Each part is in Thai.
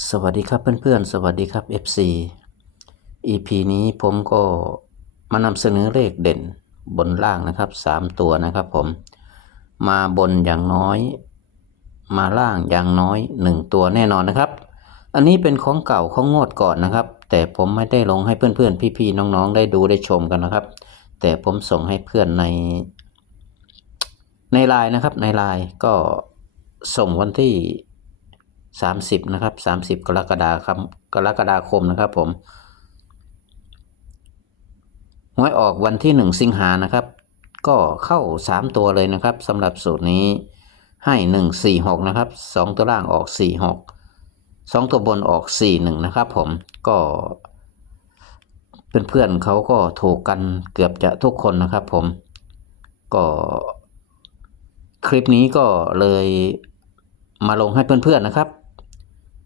สวัสดีครับเพื่อนๆ สวัสดีครับ FC EP นี้ผมก็มานำเสนอเลขเด่นบนล่างนะครับ 3 ตัวนะครับผม มาบนอย่างน้อย มาล่างอย่างน้อย 1 ตัวแน่นอนนะครับ อันนี้เป็นของเก่าของงวดก่อนนะครับ แต่ผมไม่ได้ลงให้เพื่อนๆ พี่ๆ น้องๆ ได้ดูได้ชมกันนะครับ แต่ผมส่งให้เพื่อนใน ในไลน์นะครับในไลน์ก็ส่งวันที่ 30 นะครับ 30 กรกฎาคมกรกฎาคมนะครับผมหวยออกวันที่ 1 สิงหานะครับ ก็เข้า 3 ตัวเลยนะครับสำหรับสูตรนี้ให้ 1 4 6 นะครับ 2 ตัวล่างออก 4 6 2 ตัวบนออก 4 1 นะครับผมก็เพื่อนๆเขาก็ถูกกันเกือบจะทุกคนนะครับผมก็คลิปนี้ก็เลยมาลงให้เพื่อนๆนะครับ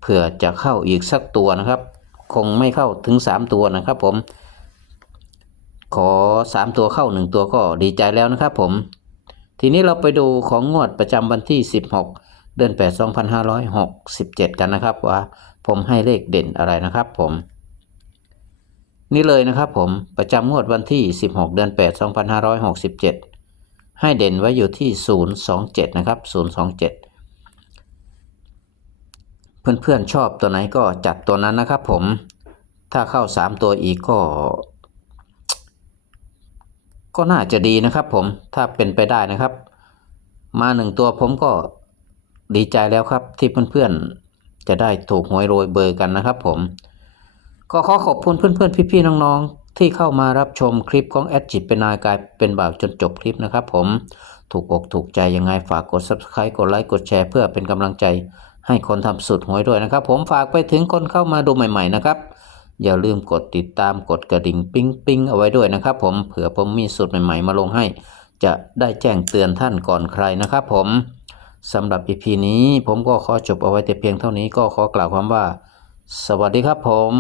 ผื่อจะเข้าอีกสักตัวนะครับ คงไม่เข้าถึง 3 ตัวนะครับผม ขอ 3 ตัวเข้า 1 ตัวก็ดีใจแล้วนะครับผม ทีนี้เราไปดูของงวดประจำวันที่ 16 เดือน 8 2567 กันนะครับว่า ผมให้เลขเด่นอะไรนะครับผม นี่เลยนะครับผมประจำงวดวันที่ 16 เดือน 8 2567 ให้เด่นไว้อยู่ที่ 027 นะครับ 027 เพื่อนๆชอบตัวไหนก็จัดตัวนั้นนะครับผม ถ้าเข้า 3 ตัวอีกก็ ก็น่าจะดีนะครับผม ถ้าเป็นไปได้นะครับ มาหนึ่งตัวผมก็ดีใจแล้วครับ ที่เพื่อนๆจะได้ถูกหวยโรยเบอร์กันนะครับผม ก็ขอขอบคุณเพื่อนๆพี่ๆน้องๆ ที่เข้ามารับชมคลิปของแอดจิตเป็นนายกลายเป็นบ่าวจนจบคลิปนะครับผม ถูกอกถูกใจยังไงฝากกด subscribe กดไลค์กดแชร์เพื่อเป็นกำลังใจ ให้คนทำสุดหวยด้วยนะครับ ผมฝากไปถึงคนเข้ามาดูใหม่ ๆ นะครับ อย่าลืมกดติดตามกดกระดิ่งปิ๊งปิ๊งเอาไว้ด้วยนะครับ ผมเผื่อผมมีสูตรใหม่ ๆ มาลงให้ จะได้แจ้งเตือนท่านก่อนใครนะครับ ผมสำหรับ EP นี้ผมก็ขอจบเอาไว้แต่เพียงเท่านี้ก็ขอกล่าวความว่า สวัสดีครับผม